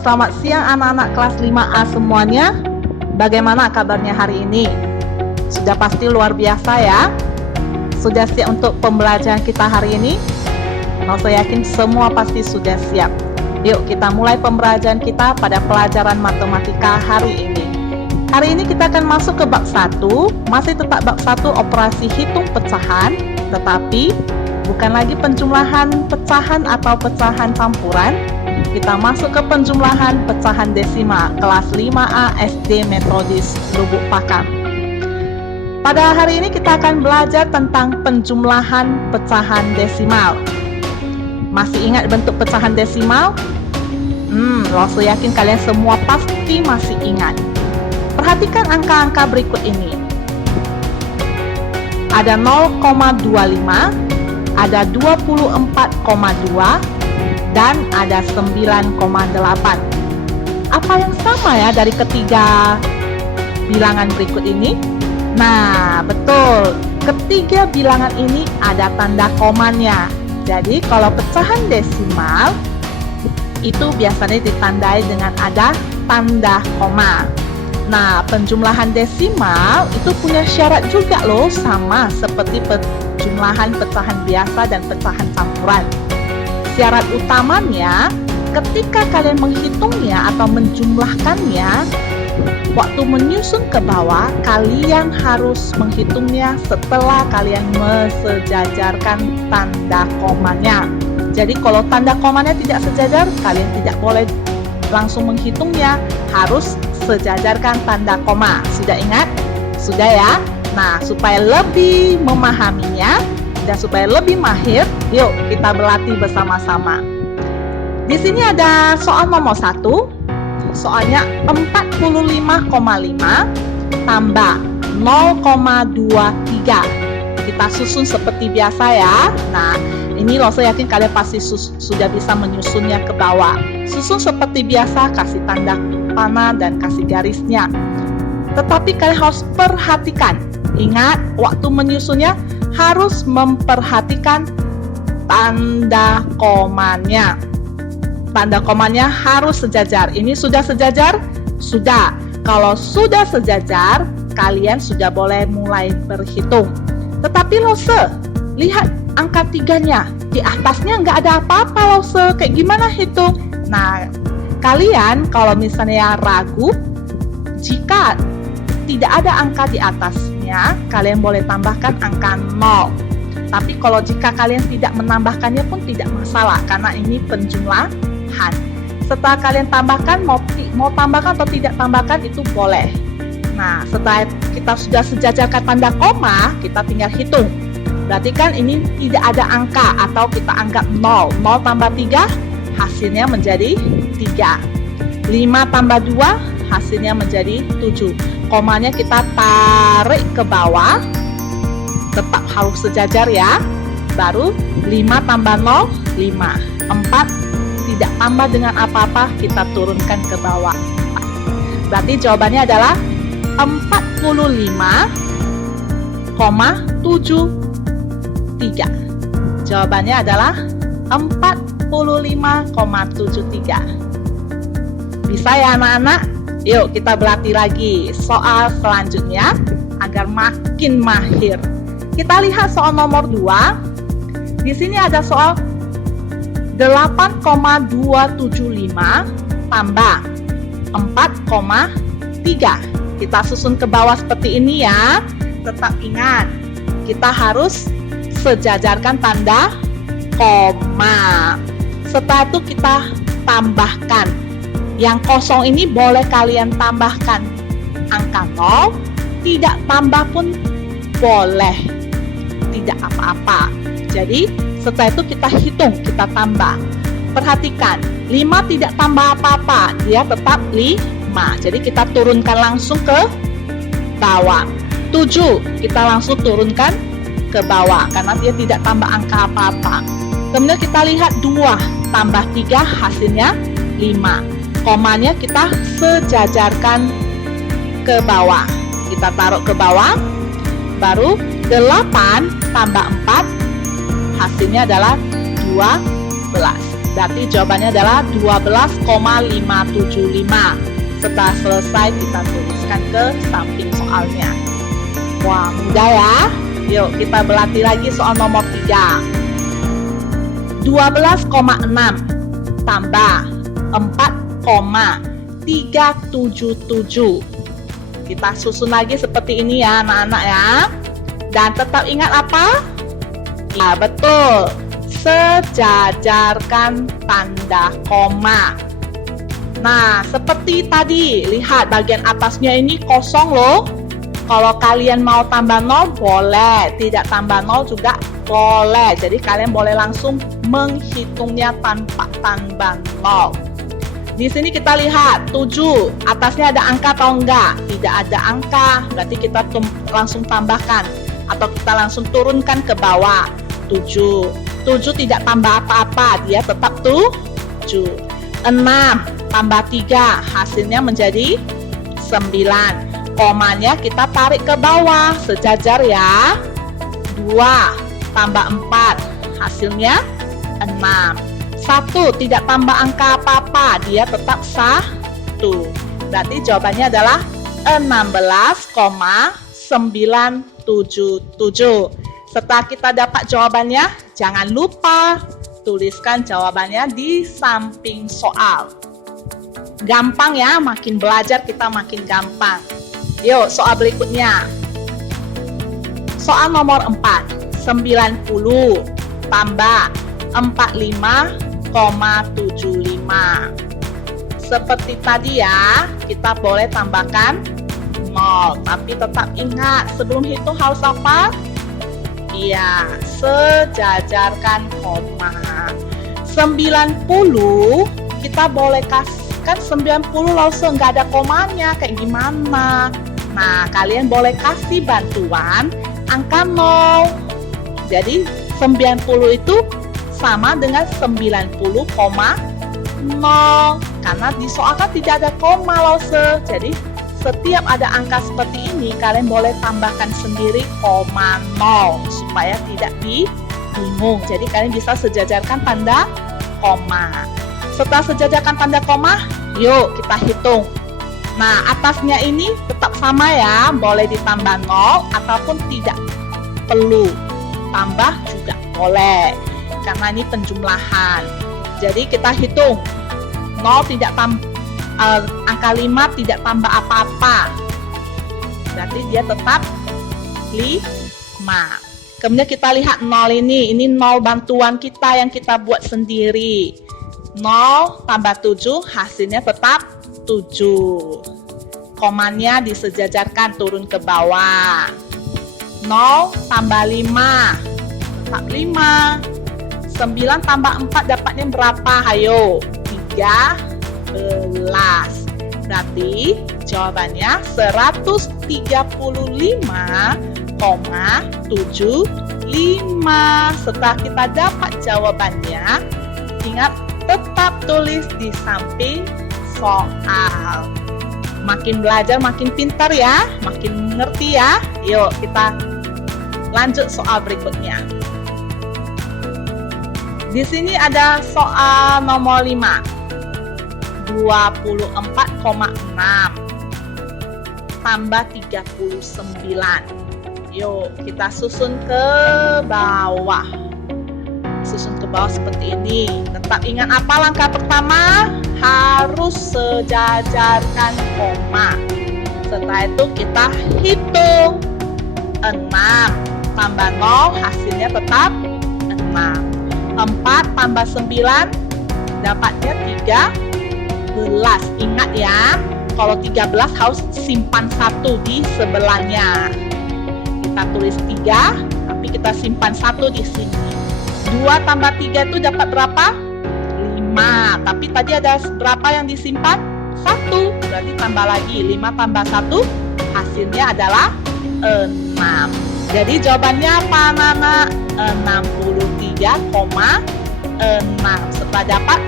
selamat siang anak-anak kelas 5A semuanya. Bagaimana kabarnya hari ini? Sudah pasti luar biasa ya? Sudah siap untuk pembelajaran kita hari ini? Saya yakin semua pasti sudah siap. Yuk kita mulai pembelajaran kita pada pelajaran matematika hari ini. Hari ini kita akan masuk ke bab 1, masih tetap bab 1 operasi hitung pecahan, tetapi bukan lagi penjumlahan pecahan atau pecahan campuran. Kita masuk ke penjumlahan pecahan desimal kelas 5A SD Metodis Lubuk Pakam. Pada hari ini kita akan belajar tentang penjumlahan pecahan desimal. Masih ingat bentuk pecahan desimal? Saya yakin kalian semua pasti masih ingat. Perhatikan angka-angka berikut ini. Ada 0,25, ada 24,2, dan ada 9,8. Apa yang sama ya dari ketiga bilangan berikut ini? Nah, betul. Ketiga bilangan ini ada tanda komanya. Jadi, kalau pecahan desimal itu biasanya ditandai dengan ada tanda koma. Nah, penjumlahan desimal itu punya syarat juga loh, sama seperti penjumlahan pecahan biasa dan pecahan campuran. Syarat utamanya, ketika kalian menghitungnya atau menjumlahkannya, waktu menyusun ke bawah, kalian harus menghitungnya setelah kalian mensejajarkan tanda komanya. Jadi kalau tanda komanya tidak sejajar, kalian tidak boleh langsung menghitungnya, harus sejajarkan tanda koma. Sudah ingat? Sudah ya? Nah, supaya lebih memahaminya dan supaya lebih mahir, yuk kita berlatih bersama-sama. Di sini ada soal nomor 1. Soalnya 45,5 tambah 0,23. Kita susun seperti biasa ya. Nah, ini saya yakin kalian pasti sudah bisa menyusunnya ke bawah. Susun seperti biasa, kasih tanda panah dan kasih garisnya. Tetapi kalian harus perhatikan. Ingat, waktu menyusunnya harus memperhatikan tanda komanya. Tanda komanya harus sejajar. Ini sudah sejajar? Sudah. Kalau sudah sejajar, kalian sudah boleh mulai berhitung. Tetapi lihat angka 3-nya. Di atasnya nggak ada apa-apa kayak gimana hitung? Nah, kalian kalau misalnya ragu, jika tidak ada angka di atasnya, kalian boleh tambahkan angka 0. Tapi kalau jika kalian tidak menambahkannya pun tidak masalah, karena ini penjumlahan. Setelah kalian tambahkan, mau tambahkan atau tidak tambahkan itu boleh. Nah, setelah kita sudah sejajarkan tanda koma, kita tinggal hitung. Berarti kan ini tidak ada angka atau kita anggap 0. 0 tambah 3, hasilnya menjadi 3. 5 tambah 2, hasilnya menjadi 7. Komanya kita tarik ke bawah, tetap harus sejajar ya. Baru 5 tambah 0, 5. 4 tidak tambah dengan apa-apa, kita turunkan ke bawah. Berarti jawabannya adalah 45,73. Jawabannya adalah 45,73. Bisa ya anak-anak? Yuk kita berlatih lagi soal selanjutnya agar makin mahir. Kita lihat soal nomor 2. Di sini ada soal 8,275 tambah 4,3. Kita susun ke bawah seperti ini ya. Tetap ingat, kita harus sejajarkan tanda koma. Setelah itu kita tambahkan. Yang kosong ini boleh kalian tambahkan angka 0, tidak tambah pun boleh, tidak apa-apa. Jadi setelah itu kita hitung, kita tambah. Perhatikan, 5 tidak tambah apa-apa, dia tetap 5. Jadi kita turunkan langsung ke bawah. 7 kita langsung turunkan ke bawah karena dia tidak tambah angka apa-apa. Kemudian kita lihat 2 tambah 3 hasilnya 5. Komanya kita sejajarkan ke bawah. Kita taruh ke bawah. Baru 8 tambah 4 hasilnya adalah 12. Berarti jawabannya adalah 12,575. Setelah selesai kita tuliskan ke samping soalnya. Wah, mudah ya. Yuk kita berlatih lagi soal nomor 3. 12,6 tambah 4,377. Kita susun lagi seperti ini ya anak-anak ya. Dan tetap ingat apa? Ya betul, sejajarkan tanda koma. Nah, seperti tadi, lihat bagian atasnya ini kosong loh. Kalau kalian mau tambah 0 boleh, tidak tambah 0 juga boleh. Jadi kalian boleh langsung menghitungnya tanpa tambah 0. Di sini kita lihat 7, atasnya ada angka atau enggak? Tidak ada angka, berarti kita langsung tambahkan atau kita langsung turunkan ke bawah. 7 tidak tambah apa-apa, dia tetap 7. 6 tambah 3, hasilnya menjadi 9. Komanya kita tarik ke bawah, sejajar ya. 2 tambah 4, hasilnya 6. 1 tidak tambah angka apa-apa, dia tetap 1. Berarti jawabannya adalah 16,977. Setelah kita dapat jawabannya, jangan lupa tuliskan jawabannya di samping soal. Gampang ya, makin belajar kita makin gampang. Yuk, soal berikutnya. Soal nomor 4. 90 tambah 45,75. Seperti tadi ya, kita boleh tambahkan 0. Tapi tetap ingat, sebelum hitung harus apa? Iya, sejajarkan koma. 90 kita boleh kasihkan 90 langsung nggak ada komanya, kayak gimana? Nah, kalian boleh kasih bantuan angka 0. Jadi 90 itu sama dengan 90,0 karena di soal kan tidak ada koma lause. Jadi setiap ada angka seperti ini, kalian boleh tambahkan sendiri koma 0 supaya tidak bingung. Jadi kalian bisa sejajarkan tanda koma. Setelah sejajarkan tanda koma, yuk kita hitung. Nah, atasnya ini tetap sama ya, boleh ditambah 0 ataupun tidak perlu. Tambah juga boleh, karena ini penjumlahan. Jadi kita hitung. 0 tidak tambah, angka 5 tidak tambah apa-apa, berarti dia tetap 5. Kemudian kita lihat 0 ini 0 bantuan kita yang kita buat sendiri. 0 tambah 7 hasilnya tetap 7. Komanya disejajarkan turun ke bawah. 0 tambah 5 tetap 5. 9 tambah 4 dapatnya berapa? Hayo, 13. Berarti jawabannya 135,75. Setelah kita dapat jawabannya, ingat tetap tulis di samping soal. Makin belajar makin pintar ya, makin ngerti ya. Yuk kita lanjut soal berikutnya. Di sini ada soal nomor 5. 24,6 tambah 39. Yuk kita susun ke bawah. Susun ke bawah seperti ini. Tetap ingat apa langkah pertama? Harus sejajarkan koma. Setelah itu kita hitung. 6 tambah 0 hasilnya tetap 6. 4 tambah 9 dapatnya 13. Ingat ya, kalau 13 harus simpan 1 di sebelahnya. Kita tulis 3, tapi kita simpan 1 di sini. 2 tambah 3 itu dapat berapa? 5. Tapi tadi ada berapa yang disimpan? 1. Berarti tambah lagi 5 tambah 1 hasilnya adalah 6. Jadi jawabannya apa anak-anak? 63,6. Setelah dapat,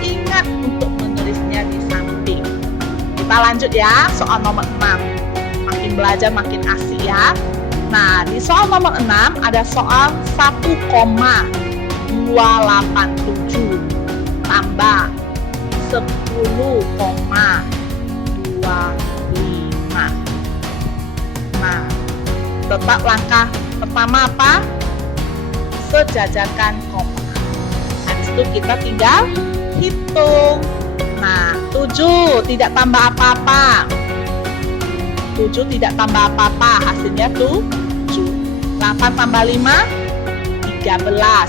ingat untuk menulisnya di samping. Kita lanjut ya, soal nomor 6. Makin belajar makin asik ya. Nah, di soal nomor 6 ada soal 1,287. 10,25. Nah, tetap langkah pertama apa? Sejajarkan koma. Habis itu kita tinggal hitung. Nah, 7 tidak tambah apa-apa. 7 tidak tambah apa-apa, hasilnya 7. 8 tambah 5, 13.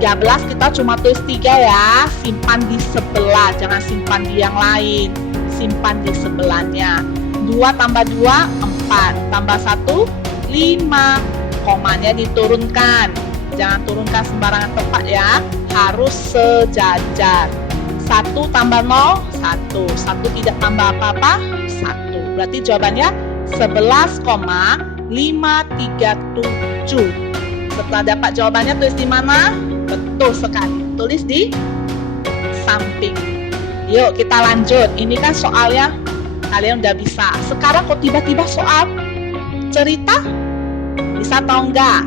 13 kita cuma tulis 3 ya, simpan di sebelah, jangan simpan di yang lain, simpan di sebelahnya. 2 tambah 2, 4, tambah 1, 5, komanya diturunkan, jangan turunkan sembarangan tempat ya, harus sejajar. 1 tambah 0, 1, 1 tidak tambah apa-apa, 1, berarti jawabannya 11,537. Setelah dapat jawabannya tulis di mana? Betul sekali, tulis di samping. Yuk kita lanjut, ini kan soalnya kalian udah bisa. Sekarang kok tiba-tiba soal cerita? Bisa atau enggak?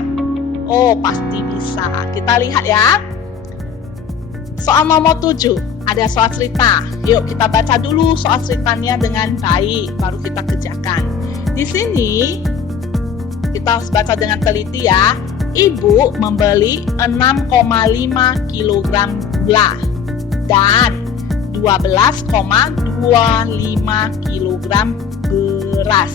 Oh pasti bisa, kita lihat ya. Soal nomor 7, ada soal cerita. Yuk kita baca dulu soal ceritanya dengan baik, baru kita kerjakan. Di sini kita harus baca dengan teliti ya. Ibu membeli 6,5 kg gula dan 12,25 kg beras.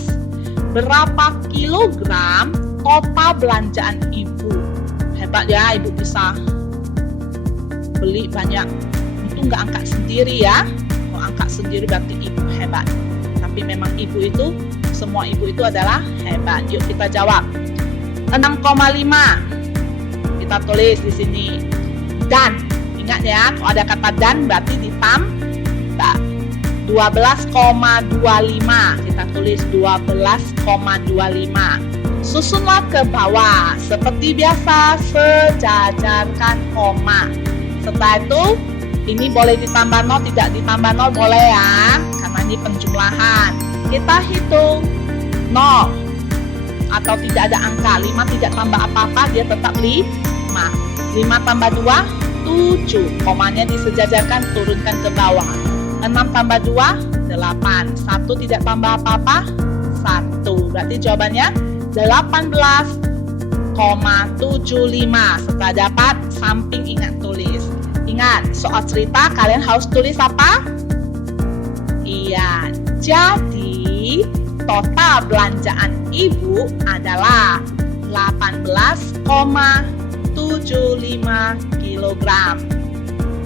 Berapa kilogram total belanjaan ibu? Hebat ya, ibu bisa beli banyak. Itu nggak angkat sendiri ya. Kalau angkat sendiri berarti ibu hebat. Tapi memang ibu itu, semua ibu itu adalah hebat. Yuk kita jawab. 6,5 kita tulis di sini. Dan ingat ya, kalau ada kata dan berarti ditambah. 12,25 kita tulis 12,25. Susunlah ke bawah seperti biasa, sejajarkan koma. Setelah itu ini boleh ditambah 0, tidak ditambah 0 boleh ya, karena ini penjumlahan. Kita hitung 0 atau tidak ada angka, 5 tidak tambah apa-apa, dia tetap 5. 5 tambah 2, 7. Komanya disejajarkan, turunkan ke bawah. 6 tambah 2, 8. 1 tidak tambah apa-apa, 1. Berarti jawabannya 18,75. Setelah dapat, samping ingat tulis. Ingat, soal cerita kalian harus tulis apa? Iya, jadi total belanjaan ibu adalah 18,75 kg.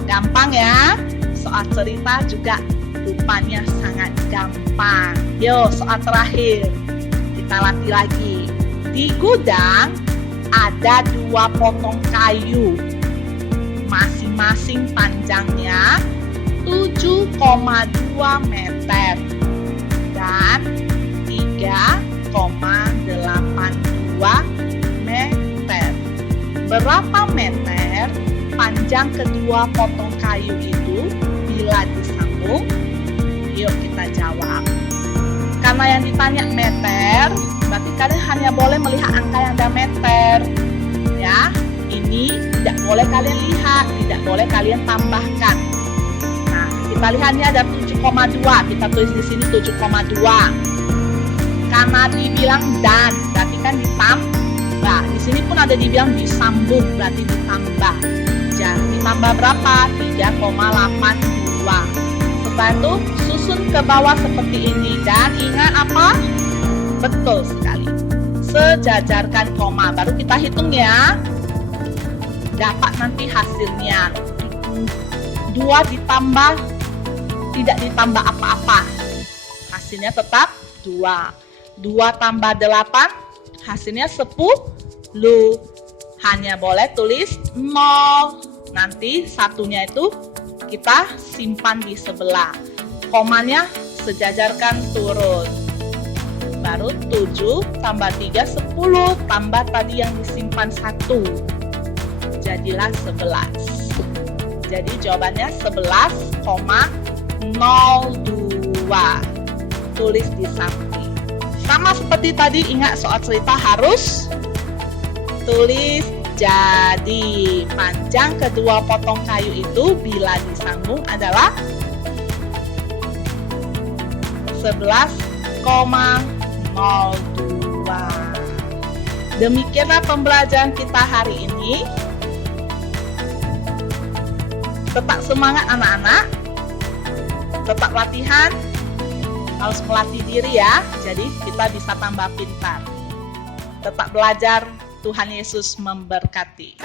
Gampang ya? Soal cerita juga rupanya sangat gampang. Yuk, soal terakhir. Kita latih lagi. Di gudang ada 2 potong kayu. Masing-masing panjangnya 7,2 meter dan 3,82 meter. Berapa meter panjang kedua potong kayu itu bila disambung? Yuk kita jawab. Karena yang ditanya meter, berarti kalian hanya boleh melihat angka yang ada meter. Ya, ini tidak boleh kalian lihat, tidak boleh kalian tambahkan. Nah, kita lihat ini ada 7,2, kita tulis di sini 7,2. Karena dibilang dan, berarti kan ditambah. Di sini pun ada dibilang disambung, berarti ditambah. Jadi ditambah berapa? 3,82. Setelah itu susun ke bawah seperti ini. Dan ingat apa? Betul sekali. Sejajarkan koma. Baru kita hitung ya. Dapat nanti hasilnya. 2 ditambah, tidak ditambah apa-apa. Hasilnya tetap 2. 2 tambah 8, hasilnya 10. Hanya boleh tulis 0. Nanti satunya itu kita simpan di sebelah. Komanya sejajarkan turun. Baru 7 tambah 3, 10. Tambah tadi yang disimpan 1. Jadilah 11. Jadi jawabannya 11,02. Tulis di samping. Sama seperti tadi, ingat soal cerita harus tulis Jadi, panjang kedua potong kayu itu bila disambung adalah 11,02. Demikianlah pembelajaran kita hari ini. Tetap semangat anak-anak. Tetap latihan. Harus melatih diri ya. Jadi kita bisa tambah pintar. Tetap belajar. Tuhan Yesus memberkati.